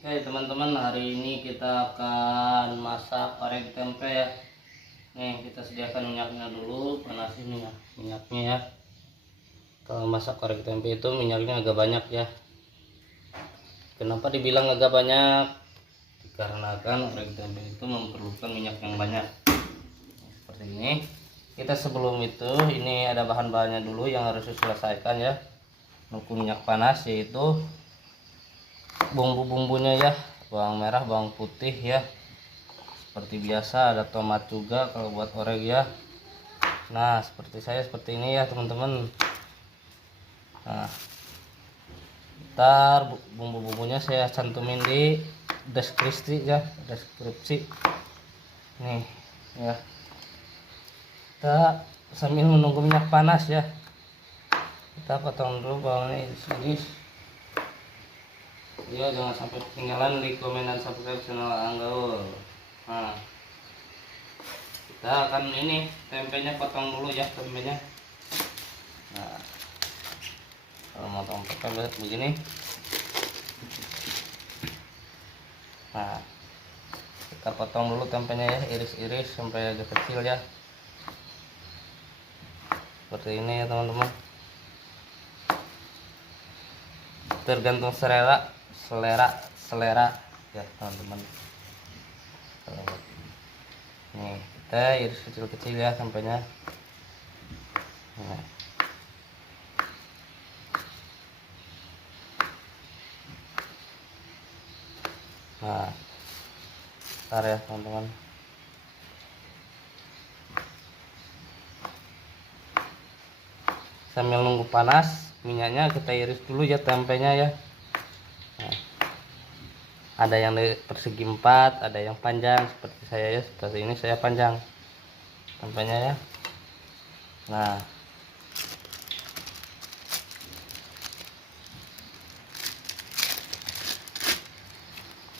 Oke teman-teman, hari ini kita akan masak orek tempe ya. Nih kita sediakan minyaknya dulu, panasin minyaknya ya. Kalau masak orek tempe itu minyaknya agak banyak ya. Kenapa dibilang agak banyak? Dikarenakan orek tempe itu memerlukan minyak yang banyak. Seperti ini. Kita sebelum itu ini ada bahan-bahannya dulu yang harus diselesaikan ya. Nunggu minyak panas, yaitu bumbu-bumbunya ya, bawang merah, bawang putih ya, seperti biasa. Ada tomat juga kalau buat orek ya. Nah seperti saya seperti ini ya teman-teman. Nah ntar bumbu-bumbunya saya cantumin di deskripsi ya, deskripsi nih ya. Kita sambil menunggu minyak panas ya, kita potong dulu bawangnya iris-iris ya. Jangan sampai ketinggalan like, komen, dan subscribe channel Aang Gaul. Nah kita akan ini tempenya potong dulu ya, tempenya. Nah kalau motong tempe begini, nah kita potong dulu tempenya ya, iris-iris sampai agak kecil ya, seperti ini ya teman-teman. Tergantung selera ya teman-teman. Nih kita iris kecil-kecil ya tempenya. Nah ntar ya teman-teman. Sambil nunggu panas minyaknya, kita iris dulu ya tempenya ya. Nah, ada yang persegi 4, ada yang panjang seperti saya ya. Seperti ini saya panjang tempenya ya. Nah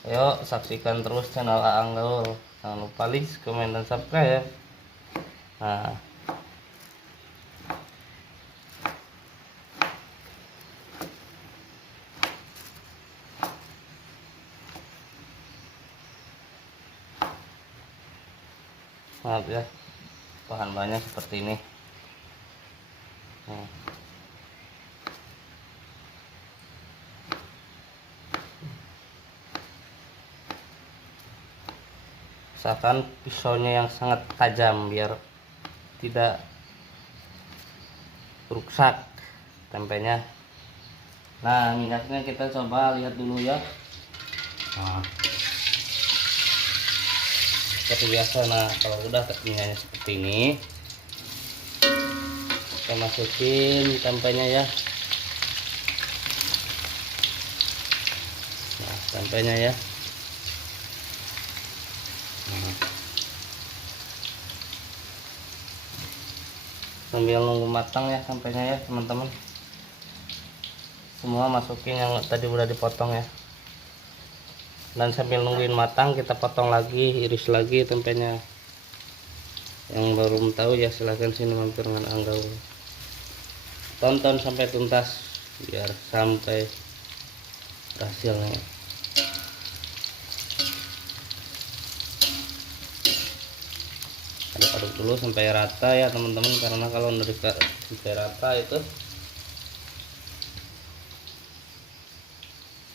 ayo saksikan terus channel Aang Gaul. Jangan lupa like, komen, dan subscribe ya. Nah maaf ya, bahan-bahannya seperti ini. Usahakan pisaunya yang sangat tajam biar tidak rusak tempenya. Nah minyaknya kita coba lihat dulu ya. Nah, seperti biasa. Nah kalau udah minyaknya seperti ini, kita masukin tempenya ya. Nah tempenya ya. Sambil nunggu matang ya tempenya ya teman-teman. Semua masukin yang tadi udah dipotong ya. Dan sambil nungguin matang, kita potong lagi, iris lagi tempenya. Yang belum tahu ya silahkan sini mampir dengan Aang Gaul. Tonton sampai tuntas biar sampai hasilnya. Aduk dulu sampai rata ya teman-teman, karena kalau udah sampai rata itu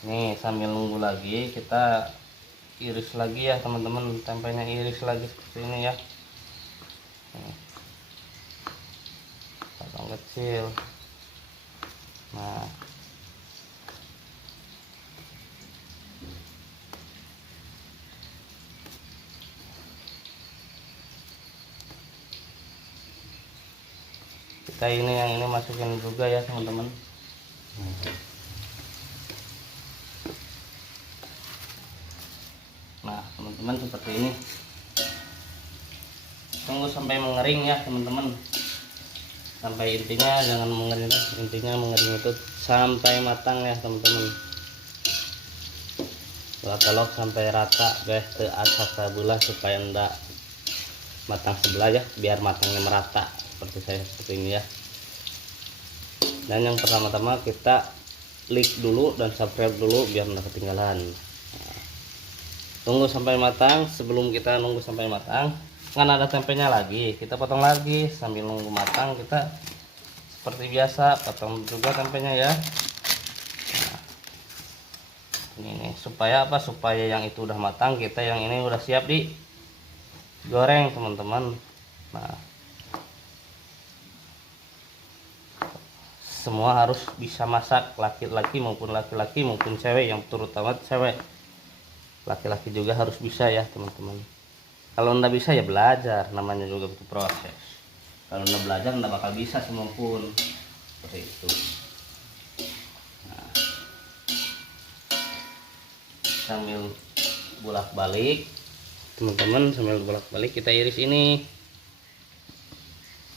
nih, sambil nunggu lagi kita iris lagi ya teman-teman, tempenya iris lagi seperti ini ya. Potong kecil. Nah kita yang ini masukin juga ya teman-teman. Nah teman-teman seperti ini. Tunggu sampai mengering ya teman-teman. Sampai intinya jangan mengering, intinya mengering itu sampai matang ya teman-teman. Kalau sampai rata guys, ke atas sebelah supaya enggak matang sebelah ya, biar matangnya merata seperti saya seperti ini ya. Dan yang pertama-tama kita like dulu dan subscribe dulu biar nggak ketinggalan. Tunggu sampai matang. Sebelum kita nunggu sampai matang, kan ada tempenya lagi, kita potong lagi sambil nunggu matang. Kita seperti biasa potong juga tempenya ya. Nah, ini nih supaya apa, supaya yang itu udah matang, kita yang ini udah siap di goreng teman-teman. Nah, semua harus bisa masak, laki-laki maupun cewek, yang terutama cewek. Laki-laki juga harus bisa ya teman-teman. Kalau nggak bisa ya belajar, namanya juga butuh proses. Kalau nggak belajar nggak bakal bisa semua pun seperti itu. Nah, sambil bolak-balik teman-teman, sambil bolak-balik kita iris ini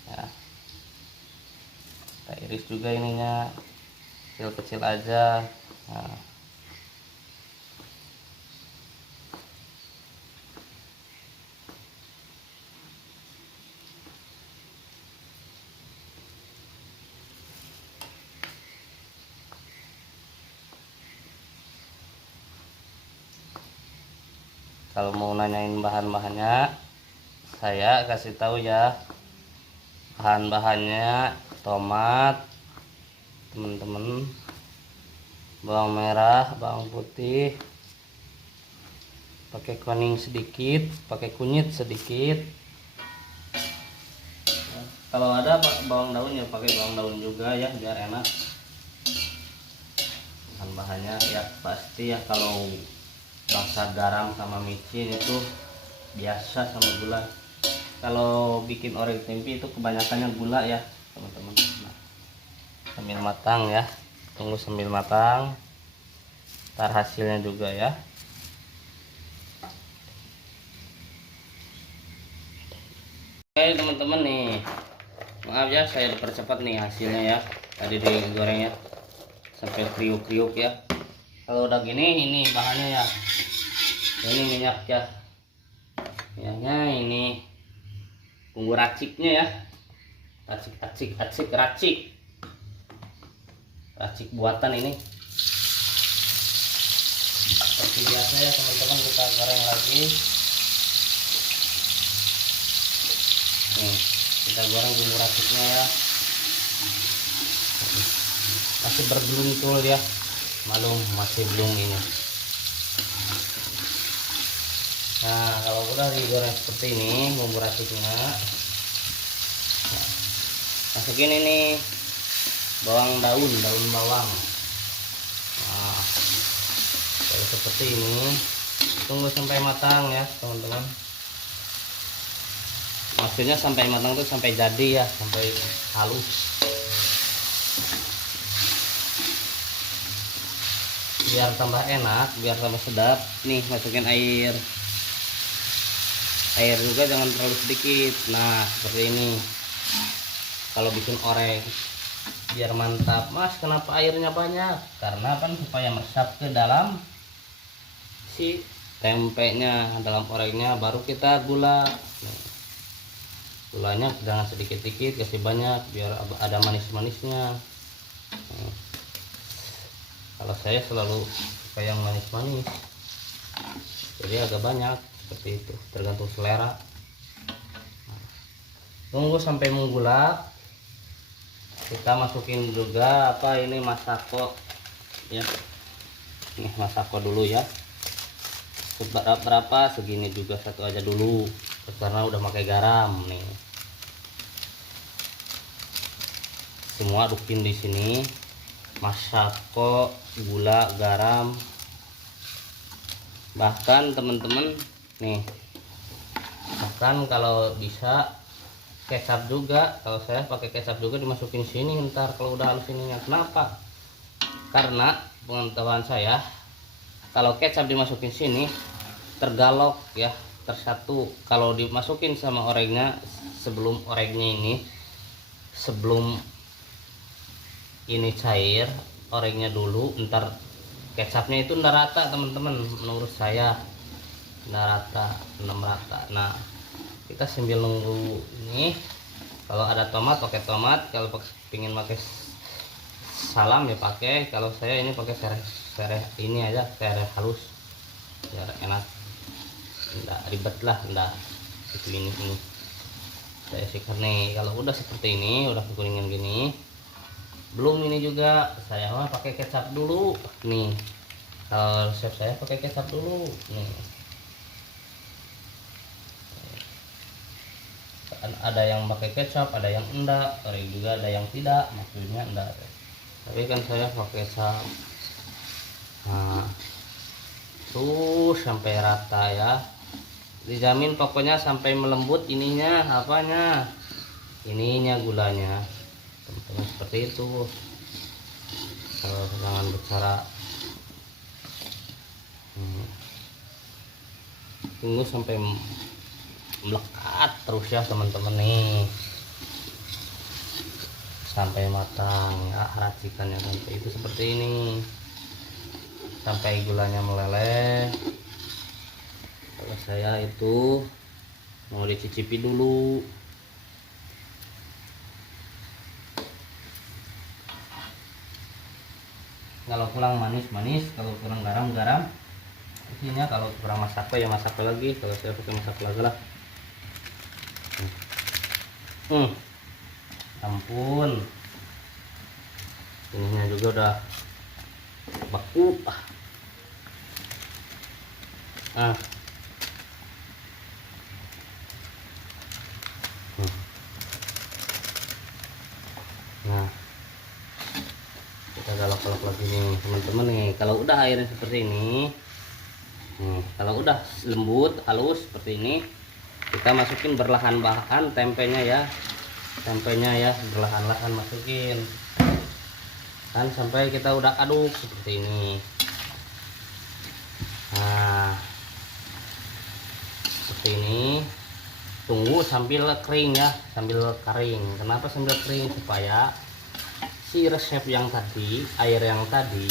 ya. Kita iris juga ininya kecil-kecil aja. Nah, kalau mau nanyain bahan-bahannya, saya kasih tahu ya. Bahan-bahannya tomat teman-teman, bawang merah, bawang putih, pakai kuning sedikit, pakai kunyit sedikit. Kalau ada bawang daun ya pakai bawang daun juga ya biar enak. Bahan-bahannya ya pasti ya, kalau rasa garam sama micin itu biasa sama gula. Kalau bikin orek tempe itu kebanyakannya gula ya teman-teman. Nah, sambil matang ya, tunggu sambil matang, ntar hasilnya juga ya. Oke teman-teman nih, maaf ya saya dipercepat nih hasilnya ya, tadi digoreng ya sampai kriuk-kriuk ya. Kalau udah gini, ini bahannya ya, ini minyak ya, minyaknya ini bumbu raciknya ya, racik buatan ini. Seperti biasa ya teman-teman, kita goreng lagi nih, kita goreng bumbu raciknya ya, masih bergeluntul ya, malum masih belum ini. Nah, kalau udah digoreng seperti ini bumbu raciknya, nah, masukin ini bawang daun bawang. Nah, kalau seperti ini tunggu sampai matang ya teman-teman. Maksudnya sampai matang tuh sampai jadi ya, sampai halus, biar tambah enak, biar tambah sedap. Nih masukin air juga jangan terlalu sedikit. Nah seperti ini kalau bikin orek biar mantap. Mas kenapa airnya banyak? Karena kan supaya meresap ke dalam si tempenya, dalam oreknya, baru kita gula. Nah, gulanya jangan sedikit-sedikit, kasih banyak biar ada manis-manisnya. Nah, kalau saya selalu suka yang manis-manis, jadi agak banyak, seperti itu tergantung selera. Tunggu sampai menggulak, kita masukin juga apa ini, masako ya. Ini masako dulu ya, berapa segini juga, satu aja dulu karena udah pakai garam nih. Semua adukin di sini, masako, gula, garam, bahkan teman-teman nih, bahkan kalau bisa kecap juga. Kalau saya pakai kecap juga dimasukin sini ntar kalau udah halus ininya. Kenapa? Karena pengetahuan saya, kalau kecap dimasukin sini tergalok ya, tersatu. Kalau dimasukin sama oregnya, sebelum ini cair, oregnya dulu, ntar kecapnya itu nggak rata teman-teman. Menurut saya nggak rata. Nah kita sambil nunggu ini, kalau ada tomat pakai tomat, kalau pingin pakai salam ya pakai. Kalau saya ini pakai sereh ini aja, sereh halus biar enak. enggak ribet lah, enggak itu ini saya sih. Karena kalau udah seperti ini, udah kekuningan gini, belum ini juga saya mah pakai kecap dulu nih. Kalau resep saya pakai kecap dulu nih. Ada yang pakai kecap, ada yang enggak, ada juga ada yang tidak, maksudnya enggak. Tapi kan saya pakai kecap. Nah, tuh sampai rata ya, dijamin pokoknya sampai melembut ininya, apanya ininya, gulanya teman-teman, seperti itu. Kalau jangan bicara tunggu sampai melekat terus ya teman-teman nih, sampai matang ya, racikannya sampai itu seperti ini, sampai gulanya meleleh. Kalau saya itu mau dicicipi dulu. Kalau kurang manis, kalau kurang garam. Isinya kalau kurang masako ya masako lagi. Kalau saya pakai masako lagi lah. Ampun, ininya juga udah baku. Nah, kita galak-galak lagi nih teman-teman nih. Kalau udah airnya seperti ini, kalau udah lembut halus seperti ini, kita masukin berlahan-lahan tempenya ya, berlahan-lahan masukin kan sampai kita udah aduk seperti ini. Nah, seperti ini. Tunggu sambil kering ya, sambil kering. Kenapa sambil kering? Supaya si resep yang tadi, air yang tadi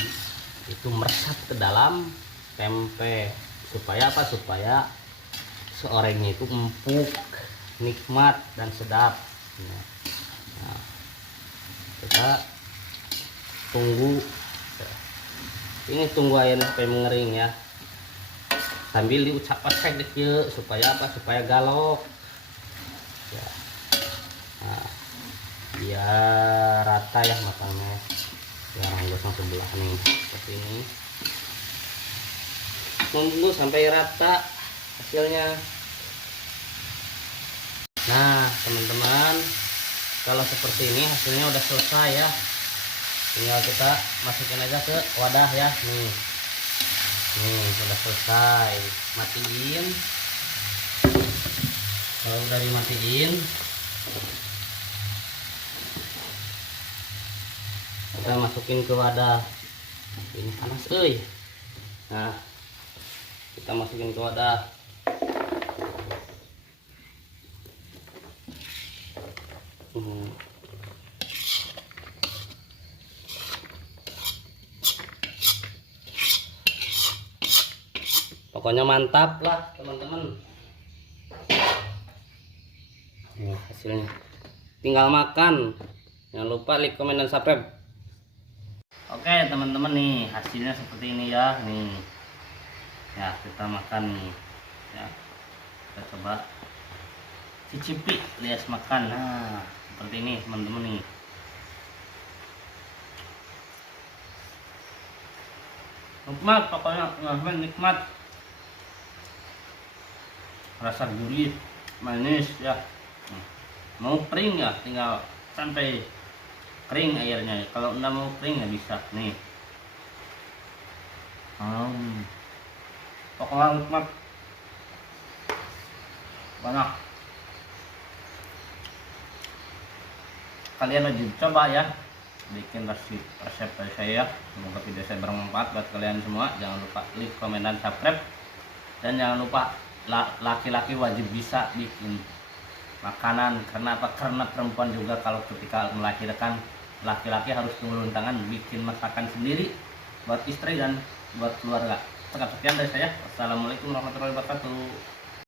itu meresap ke dalam tempe. Supaya apa? Supaya seorangnya itu empuk, nikmat dan sedap. Nah, kita tunggu ini, tunggu airnya sampai mengering ya, sambil diucap-ucap dikit supaya apa? Supaya galok ya. Nah, biar rata ya matangnya, biar gosong sebelah nih seperti ini. Tunggu sampai rata hasilnya. Nah teman-teman, kalau seperti ini hasilnya udah selesai ya, tinggal kita masukin aja ke wadah ya. Nih udah selesai, matiin. Kalau udah dimatiin, kita masukin ke wadah. Ini panas euy. Nah, kita masukin ke wadah. Pokoknya mantap lah teman-teman. Hasilnya tinggal makan. Jangan lupa like, komen, dan subscribe. Oke teman-teman, nih hasilnya seperti ini ya. Nih ya, kita makan nih ya, kita coba cicipi lias makan. Nah seperti ini teman-teman nih. Nikmat, pokoknya nikmat, rasa gurih, manis ya. Mau kering ya tinggal sampai kering airnya. Kalau enggak mau kering ya bisa nih. Pokoknya nikmat banyak. Kalian wajib coba ya, bikin resep dari saya. Semoga video saya bermanfaat buat kalian semua. Jangan lupa like, komen, dan subscribe. Dan jangan lupa, laki-laki wajib bisa bikin makanan. Karena apa? Karena perempuan juga kalau ketika melahirkan, laki-laki harus turun tangan bikin masakan sendiri buat istri dan buat keluarga. Sekian dari saya. Wassalamualaikum warahmatullahi wabarakatuh.